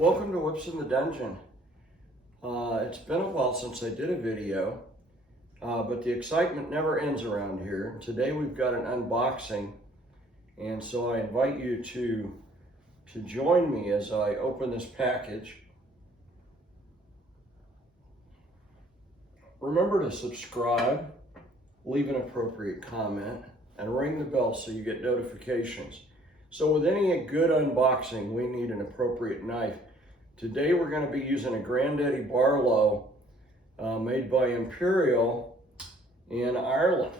Welcome to Whips in the Dungeon. It's been a while since I did a video, but the excitement never ends around here. Today we've got an unboxing, and so I invite you to join me as I open this package. Remember to subscribe, leave an appropriate comment, and ring the bell so you get notifications. So with any good unboxing, we need an appropriate knife. Today we're going to be using a Granddaddy Barlow made by Imperial in Ireland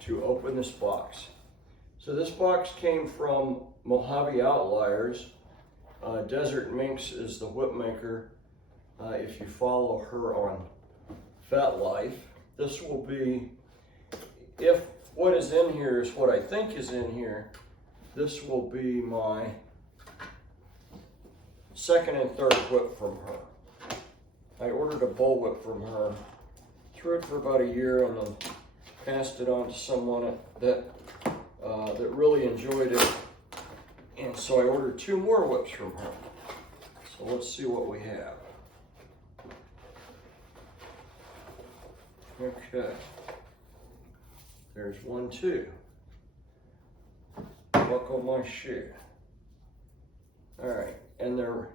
to open this box. So this box came from Mojave Outliers. Desert Minx is the whip maker. If you follow her on Fetlife, this will be, if what is in here is what I think is in here, this will be my second and third whip from her. I ordered a bullwhip from her, threw it for about a year, and then passed it on to someone that really enjoyed it. And so I ordered two more whips from her. So let's see what we have. Okay. There's one, two. Buckle my shoe. All right. And they're,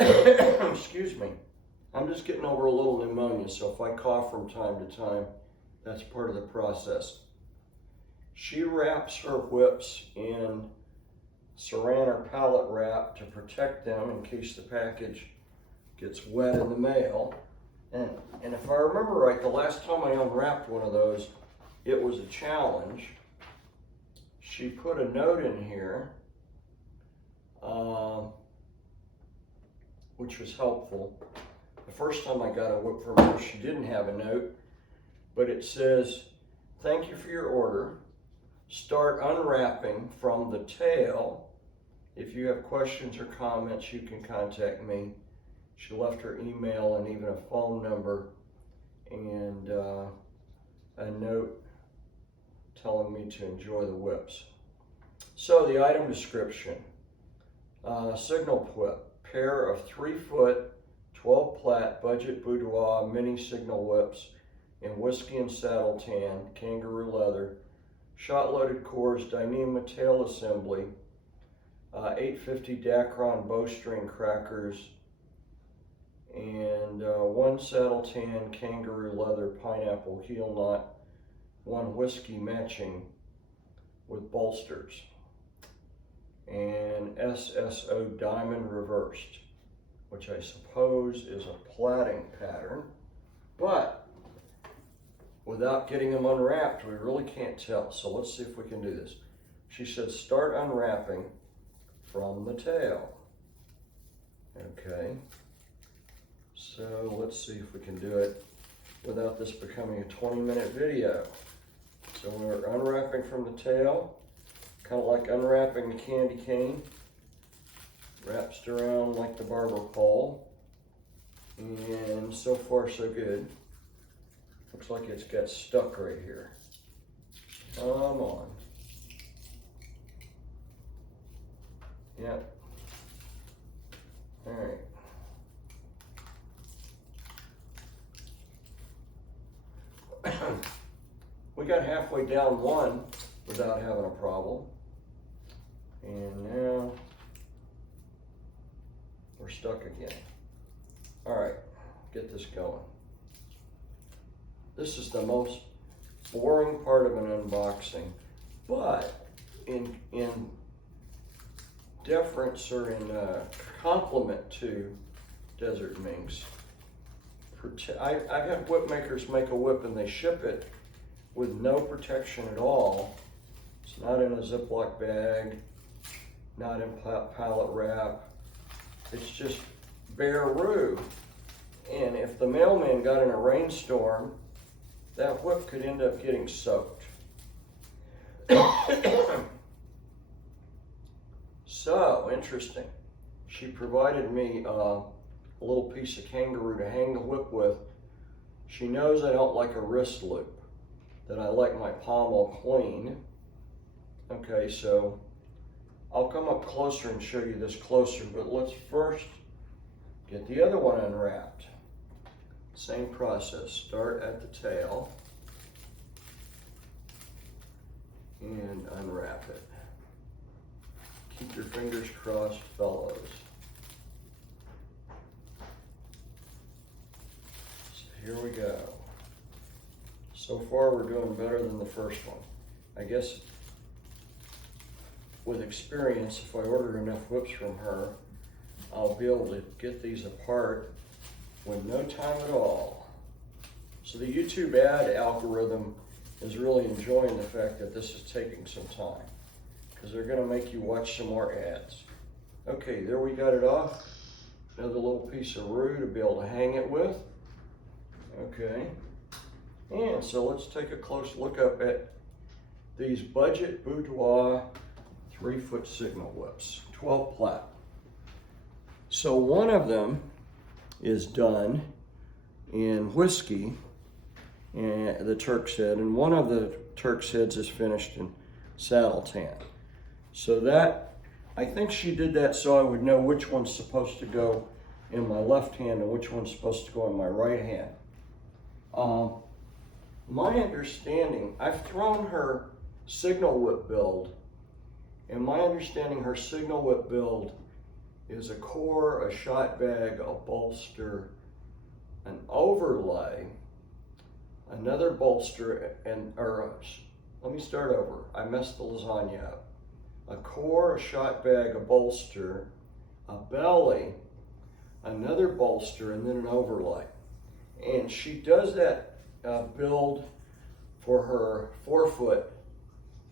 excuse me, I'm just getting over a little pneumonia, so if I cough from time to time, that's part of the process. She wraps her whips in saran or pallet wrap to protect them in case the package gets wet in the mail. And if I remember right, the last time I unwrapped one of those, it was a challenge. She put a note in here, which was helpful. The first time I got a whip from her, she didn't have a note, but it says, "Thank you for your order. Start unwrapping from the tail. If you have questions or comments, you can contact me." She left her email and even a phone number and a note telling me to enjoy the whips. So the item description, signal whip, pair of 3-foot, 12 plat budget Boudoir mini signal whips in whiskey and saddle tan, kangaroo leather, shot loaded cores, Dyneema tail assembly, 850 Dacron bowstring crackers, and one saddle tan kangaroo leather pineapple heel knot, one whiskey matching with bolsters, and SSO diamond reversed, which I suppose is a plaiting pattern, but without getting them unwrapped, we really can't tell. So let's see if we can do this. She said, start unwrapping from the tail. Okay, so let's see if we can do it without this becoming a 20-minute video. So we're unwrapping from the tail, kind of like unwrapping a candy cane. Wraps it around like the barber pole. And so far so good. Looks like it's got stuck right here. Come on. Yep. All right. We got halfway down one without having a problem. And now we're stuck again. All right, get this going. This is the most boring part of an unboxing, but in deference or in compliment to Desert Minx, I've had whip makers make a whip and they ship it with no protection at all. It's not in a Ziploc bag, not in pallet wrap. It's just bare roo. And if the mailman got in a rainstorm, that whip could end up getting soaked. So, interesting. She provided me a little piece of kangaroo to hang the whip with. She knows I don't like a wrist loop, that I like my pommel clean. Okay, so I'll come up closer and show you this closer, but let's first get the other one unwrapped. Same process, start at the tail and unwrap it. Keep your fingers crossed, fellows. So here we go. So far we're doing better than the first one. I guess with experience, if I order enough whips from her, I'll be able to get these apart with no time at all. So the YouTube ad algorithm is really enjoying the fact that this is taking some time, because they're gonna make you watch some more ads. Okay, there we got it off. Another little piece of rue to be able to hang it with. Okay, and so let's take a close look up at these budget Boudoir 3-foot signal whips, 12 plat. So one of them is done in whiskey, and the Turk's head, and one of the Turk's heads is finished in saddle tan. So that, I think she did that so I would know which one's supposed to go in my left hand and which one's supposed to go in my right hand. My understanding, I've thrown her signal whip build, and my understanding her signal whip build is a core, a shot bag, a bolster, an overlay, another bolster, let me start over. I messed the lasagna up. A core, a shot bag, a bolster, a belly, another bolster, and then an overlay. And she does that build for her 4-foot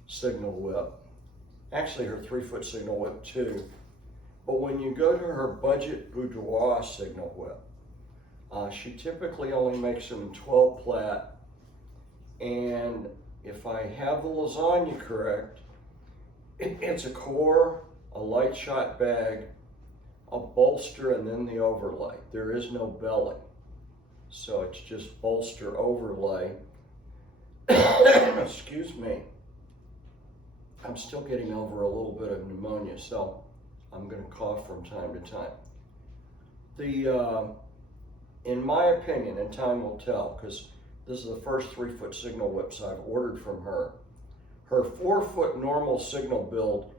signal whip. Actually, her 3-foot signal whip too. But when you go to her budget Boudoir signal whip, she typically only makes them in 12 plat. And if I have the lasagna correct, it's a core, a light shot bag, a bolster, and then the overlay. There is no belly. So it's just bolster overlay. Excuse me. I'm still getting over a little bit of pneumonia, so I'm going to cough from time to time. In my opinion, and time will tell, because this is the first 3-foot signal whips I've ordered from her. Her 4-foot normal signal build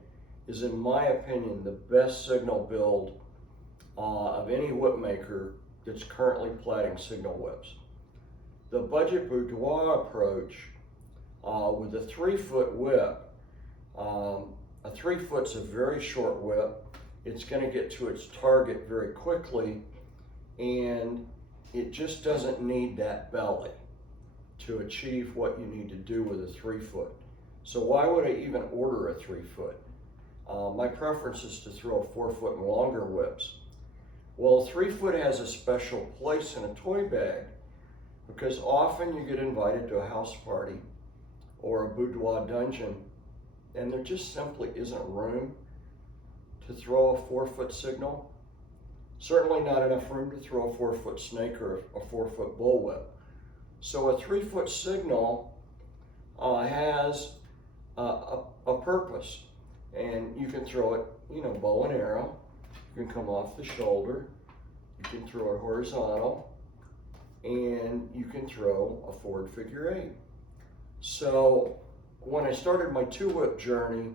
is, in my opinion, the best signal build of any whip maker that's currently platting signal whips. The budget Boudoir approach with a 3-foot whip, a 3-foot's a very short whip. It's going to get to its target very quickly, and it just doesn't need that belly to achieve what you need to do with a 3-foot. So why would I even order a 3-foot? My preference is to throw 4-foot and longer whips. Well, a 3-foot has a special place in a toy bag because often you get invited to a house party or a boudoir dungeon, and there just simply isn't room to throw a 4-foot signal. Certainly not enough room to throw a 4-foot snake or a 4-foot bullwhip. So a 3-foot signal has a purpose, and you can throw it, bow and arrow. You can come off the shoulder, you can throw it horizontal, and you can throw a forward figure 8. So when I started my 2-whip journey,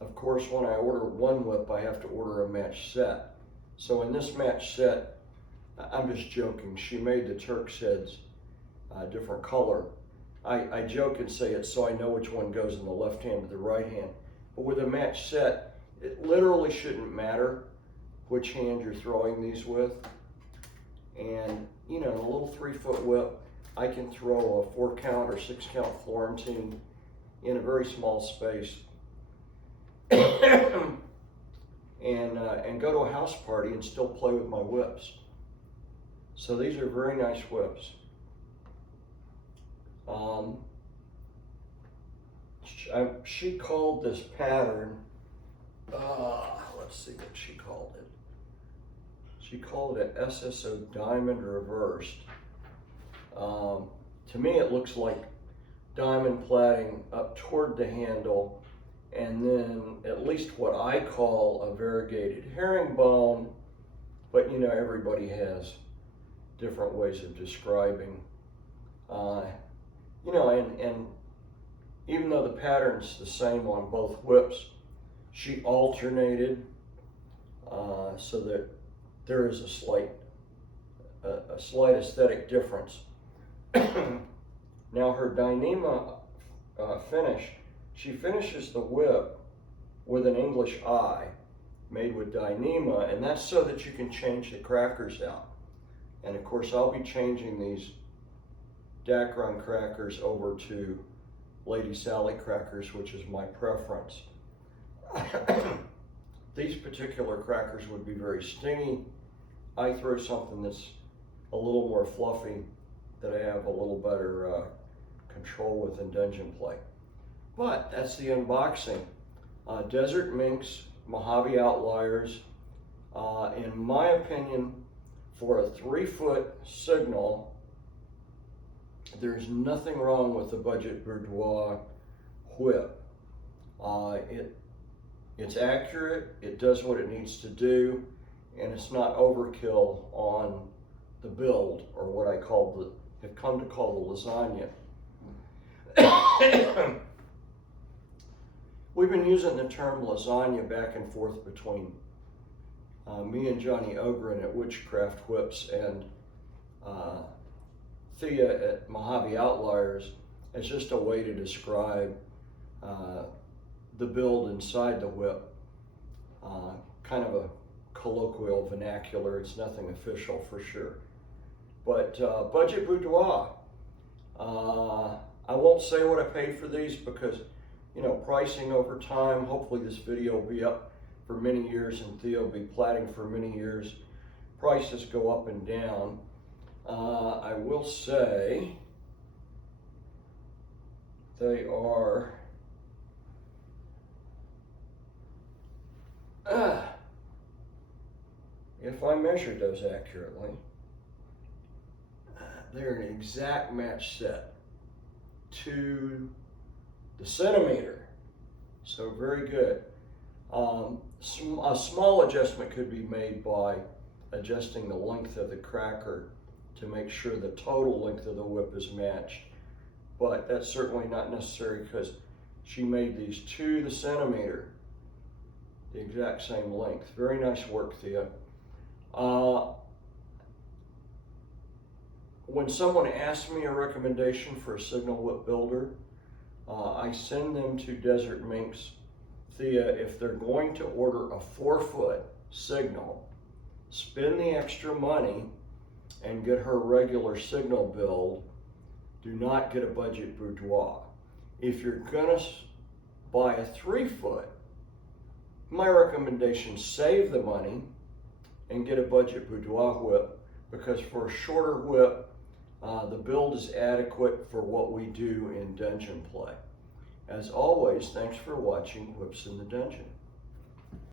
of course, when I order 1 whip, I have to order a match set. So in this match set, I'm just joking, she made the Turk's heads a different color. I joke and say it's so I know which one goes in the left hand or the right hand. But with a match set, it literally shouldn't matter which hand you're throwing these with. And, a little 3-foot whip, I can throw a 4-count or 6-count Florentine in a very small space and go to a house party and still play with my whips. So these are very nice whips. She called this pattern, let's see what she called it. She called it an SSO diamond reversed. To me, it looks like diamond platting up toward the handle and then at least what I call a variegated herringbone, but you know, everybody has different ways of describing. You know, and even though the pattern's the same on both whips, she alternated so that there is a slight aesthetic difference. Now her Dyneema finish, she finishes the whip with an English eye made with Dyneema, and that's so that you can change the crackers out. And of course I'll be changing these Dacron crackers over to Lady Sally crackers, which is my preference. These particular crackers would be very stingy. I throw something that's a little more fluffy that I have a little better control with in dungeon play. But that's the unboxing. Desert Minks, Mojave Outliers. In my opinion, for a 3-foot signal, there's nothing wrong with the budget Boudoir whip. It's accurate, it does what it needs to do, and it's not overkill on the build, or what I have come to call the lasagna. We've been using the term lasagna back and forth between me and Johnny Ogren at Witchcraft Whips and Thea at Mojave Outliers as just a way to describe the build inside the whip. Kind of a colloquial vernacular, it's nothing official for sure. But budget boudoir. I won't say what I paid for these because, you know, pricing over time. Hopefully this video will be up for many years and Thea will be plaiting for many years. Prices go up and down. I will say they are if I measured those accurately, they're an exact match set to the centimeter. So very good. A small adjustment could be made by adjusting the length of the cracker to make sure the total length of the whip is matched. But that's certainly not necessary because she made these to the centimeter, the exact same length. Very nice work, Thea. When someone asks me a recommendation for a signal whip builder, I send them to Desert Minks. Thea, if they're going to order a 4-foot signal, spend the extra money and get her regular signal build. Do not get a budget boudoir. If you're gonna buy a 3-foot, my recommendation, save the money and get a budget boudoir whip, because for a shorter whip, the build is adequate for what we do in dungeon play. As always, thanks for watching Whips in the Dungeon.